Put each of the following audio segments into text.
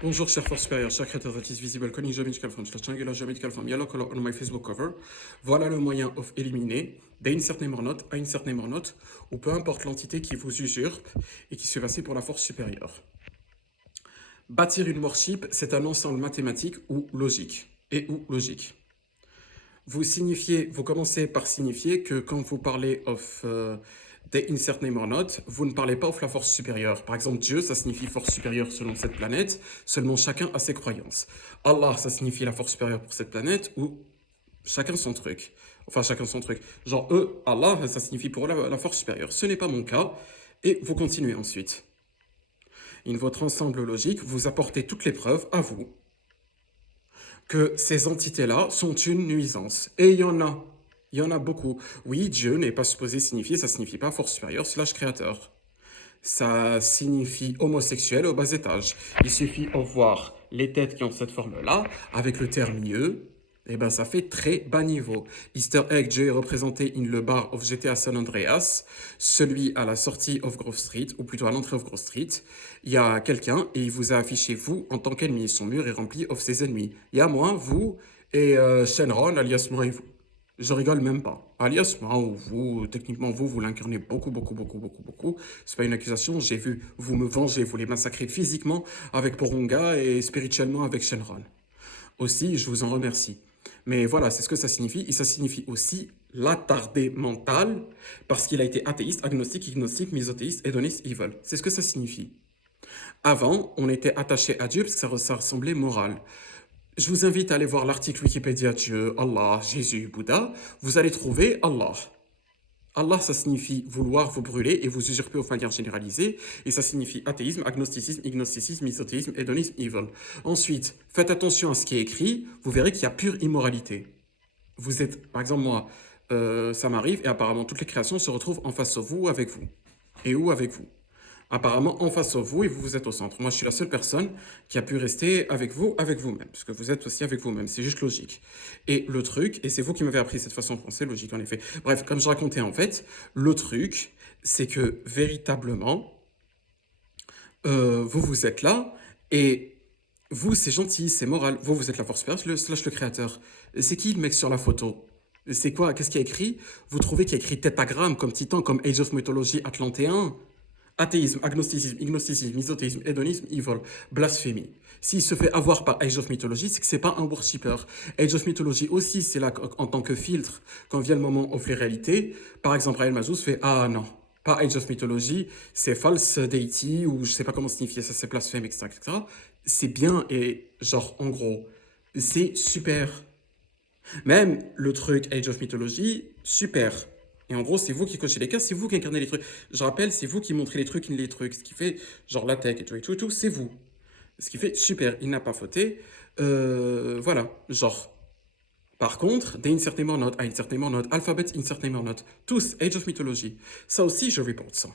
Bonjour, chers forces supérieures, chers créateurs d'artistes visibles, calling geometrical form, slash triangular geometrical form, yellow color on my Facebook cover. Voilà le moyen of éliminer des insert name or not, à insert name or not, ou peu importe l'entité qui vous usurpe et qui se fait passer pour la force supérieure. Bâtir une worship, c'est un ensemble mathématique ou logique. Et ou logique. Vous commencez par signifier que quand vous parlez of des insert name or not, vous ne parlez pas of la force supérieure. Par exemple, Dieu, ça signifie force supérieure selon cette planète, seulement chacun a ses croyances. Allah, ça signifie la force supérieure pour cette planète, ou chacun son truc. Enfin, chacun son truc. Genre, eux, Allah, ça signifie pour la force supérieure. Ce n'est pas mon cas, et vous continuez ensuite. In votre ensemble logique, vous apportez toutes les preuves à vous que ces entités-là sont une nuisance. Et il y en a. Il y en a beaucoup. Oui, Dieu n'est pas supposé signifier, ça signifie pas force supérieure slash créateur. Ça signifie homosexuel au bas étage. Il suffit de voir les têtes qui ont cette forme-là, avec le terme mieux, et ben ça fait très bas niveau. Easter egg, Dieu est représenté in le bar of GTA San Andreas, celui à la sortie of Grove Street, ou plutôt à l'entrée of Grove Street. Il y a quelqu'un et il vous a affiché vous en tant qu'ennemi. Son mur est rempli of ses ennemis. Il y a moi, vous et Shenron, alias moi et vous. Je rigole même pas. Alias, moi ou vous, techniquement vous l'incarnez beaucoup, beaucoup, beaucoup, beaucoup, beaucoup. C'est pas une accusation, j'ai vu vous me venger, vous les massacrer physiquement avec Porunga et spirituellement avec Shenron. Aussi, je vous en remercie. Mais voilà, c'est ce que ça signifie. Et ça signifie aussi l'attardé mental, parce qu'il a été athéiste, agnostique, ignostique, misothéiste, hédoniste, evil. C'est ce que ça signifie. Avant, on était attaché à Dieu parce que ça ressemblait moral. Je vous invite à aller voir l'article Wikipédia Dieu, Allah, Jésus, Bouddha. Vous allez trouver Allah. Allah, ça signifie vouloir vous brûler et vous usurper aux manière généralisée. Et ça signifie athéisme, agnosticisme, ignosticisme, misothéisme, hédonisme, evil. Ensuite, faites attention à ce qui est écrit. Vous verrez qu'il y a pure immoralité. Vous êtes, par exemple, moi, ça m'arrive et apparemment toutes les créations se retrouvent en face de vous, avec vous. Et où avec vous. Apparemment en face de vous et vous, vous êtes au centre. Moi, je suis la seule personne qui a pu rester avec vous, avec vous-même, parce que vous êtes aussi avec vous-même, c'est juste logique. Et le truc, et c'est vous qui m'avez appris cette façon de penser, logique en effet. Bref, comme je racontais en fait, le truc, c'est que véritablement, vous, vous êtes là, et vous, c'est gentil, c'est moral. Vous, vous êtes la force perse, slash le créateur. C'est qui le mec sur la photo? C'est quoi? Qu'est-ce qu'il y a écrit? Vous trouvez qu'il y a écrit tétagramme comme Titan, comme Age of Mythology atlantéen? Athéisme, agnosticisme, ignosticisme, misothéisme, hédonisme, evil, blasphémie. S'il se fait avoir par Age of Mythology, c'est que c'est pas un worshipper. Age of Mythology aussi, c'est là en tant que filtre, quand vient le moment of les réalités. Par exemple, Raël Mazouz fait ah non, pas Age of Mythology, c'est false deity ou je sais pas comment signifier ça, c'est blasphème, etc., etc. C'est bien et genre en gros, c'est super. Même le truc Age of Mythology, super. Et en gros, c'est vous qui cochez les cases, c'est vous qui incarnez les trucs. Je rappelle, c'est vous qui montrez les trucs. Ce qui fait, genre la tech et tout, c'est vous. Ce qui fait super, il n'a pas fauté. Voilà, genre. Par contre, des insert name or not, insert name or not, alphabet insert name or not, tous, Age of Mythology. Ça aussi, je reporte ça.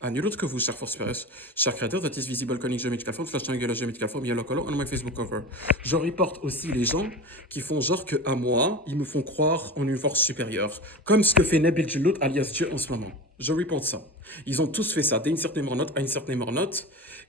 À nul autre que vous, cher Force Superiors, cher créateur that is visible calling geometrical form, slash triangular geometrical form, yellow color on my Facebook cover. Je reporte aussi les gens qui font genre que à moi, ils me font croire en une force supérieure. Comme ce que fait Nabil Jellout alias Dieu en ce moment. Je reporte ça. Ils ont tous fait ça, des insert name or not, insert name or not,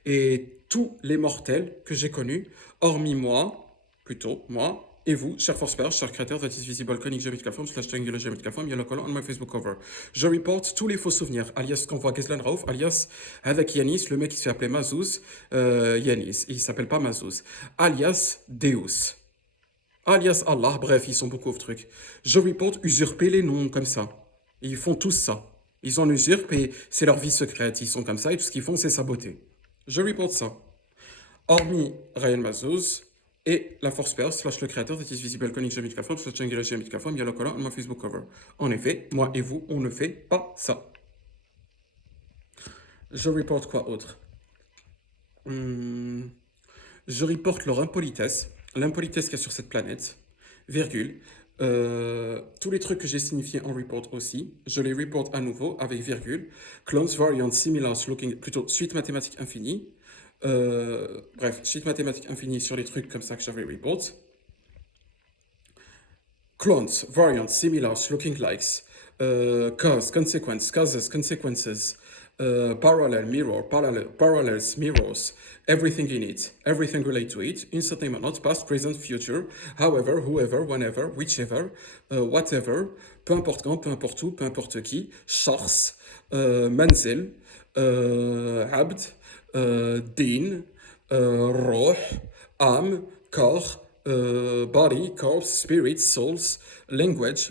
et tous les mortels que j'ai connus, hormis moi, plutôt moi, et vous, cher Force Pairs, cher créateur that is visible conic geometrical form, slash triangular geometrical form, yellow color on my Facebook cover. Je reporte tous les faux souvenirs, alias qu'on voit Ghezlan Raouf, alias avec Yanis, le mec qui se fait appeler Mazouz, Yanis, il s'appelle pas Mazouz, alias Deus, alias Allah, bref, ils sont beaucoup de trucs. Je reporte usurper les noms comme ça. Ils font tous ça. Ils en usurpent et c'est leur vie secrète. Ils sont comme ça et tout ce qu'ils font, c'est saboter. Je reporte ça. Hormis Ryan Mazouz et la Force Perse, slash le créateur, that is visible conic geometrical form, slash triangular geometrical form, yellow color on my Facebook cover. En effet, moi et vous, on ne fait pas ça. Je reporte quoi autre? Je reporte leur impolitesse, l'impolitesse qu'il y a sur cette planète, virgule. Tous les trucs que j'ai signifiés en report aussi, je les reporte à nouveau avec virgule. Clones, variants, similars, looking, plutôt suite mathématique infinie. Bref, suite mathématique infinie sur les trucs comme ça que j'avais report. Clones, variants, similars, looking likes, cause, consequence, causes, consequences, parallel, mirror, parallels, mirrors, everything in it, everything related to it, instantaneous not past, present, future, however, whoever, whenever, whichever, whatever, peu importe quand, peu importe où, peu importe qui, شخص, منزل, عبد, دين, روح, âme, corps, body, corpse, spirit, souls, language,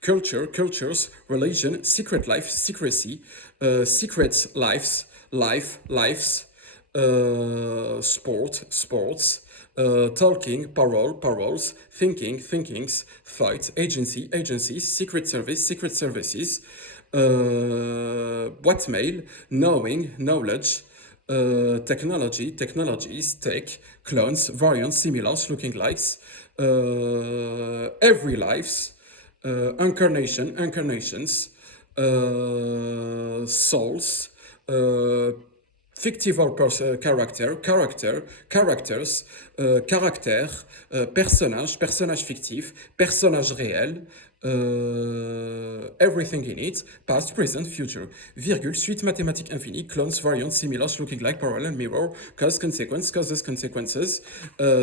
culture, cultures, religion, secret life, secrecy, secret lives, lives, sports, talking, paroles, thinking, thinkings, thoughts, agencies, secret service, secret services, mail, knowing, knowledge, technologies, tech, clones, variants, similars, looking likes, every lives, incarnations, souls, fictive characters, caractère, personnage fictif, personnage réel, everything in it, past, present, future, virgule, suite mathématique infinie, clones, variants, similars, looking like, parallel, mirror, cause, consequence, causes, consequences,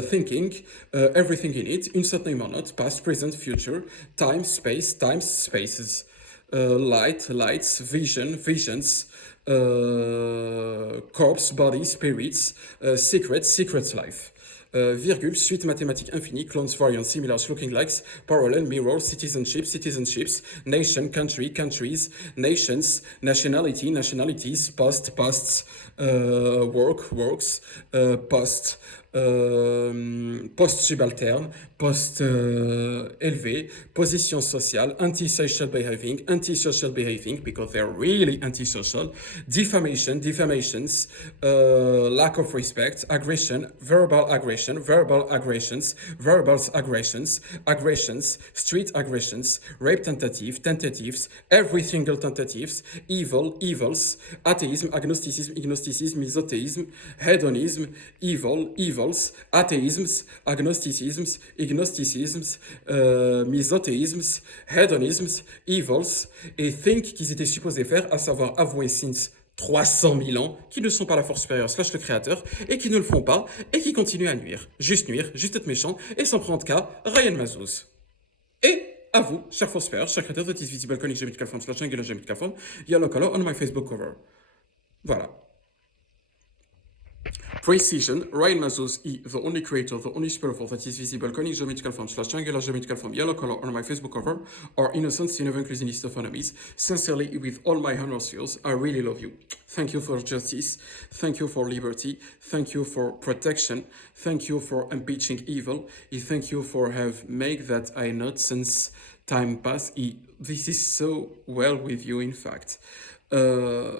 thinking, everything in it, instantaneous not, past, present, future, time, space, times, spaces, lights, visions, corpse, body, spirits, secrets life. Virgule, suite mathématique infinie, clones, variants, similars, looking likes, parallel, mirror, citizenships, nation, countries, nations, nationality, nationalities, pasts, works, post-subalterne, post-élevé, position sociale, antisocial behaving, because they're really antisocial, defamations, lack of respect, aggression, verbal aggressions, street aggressions, rape tentatives, every single tentatives, evils, atheism, agnosticism, misotheism, hedonism, evils, atheisms, agnosticisms, misothéismes, hedonisms, evils, et think qu'ils étaient supposés faire, à savoir avouer since 300 000 ans, qui ne sont pas la force supérieure / le créateur, et qui ne le font pas, et qui continuent à nuire, juste être méchant, et s'en prendre qu'à Ryan Mazouz. Et à vous, cher force supérieure, cher créateur de This Visible Conic Geometrical Form / Angular Geometrical Form, yellow color on my Facebook cover. Voilà. Precision, Ryan Mazouz is the only creator, the only spiritual that is visible, conic geometrical form / triangular geometrical form, yellow color on my Facebook cover, or innocence in even inclusionist of enemies. Sincerely, with all my honors yours, I really love you. Thank you for justice, thank you for liberty, thank you for protection, thank you for impeaching evil, thank you for have made that I not since time pass. This is so well with you, in fact.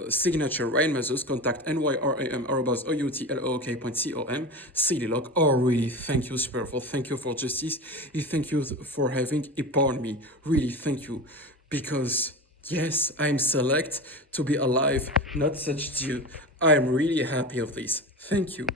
Signature Ryan Mazouz, contact nyram@outlook.com, CDLog. Oh, really, thank you, Spurful. Thank you for justice. Thank you for having upon me. Really, thank you. Because, yes, I'm select to be alive, not such due. I'm really happy of this. Thank you.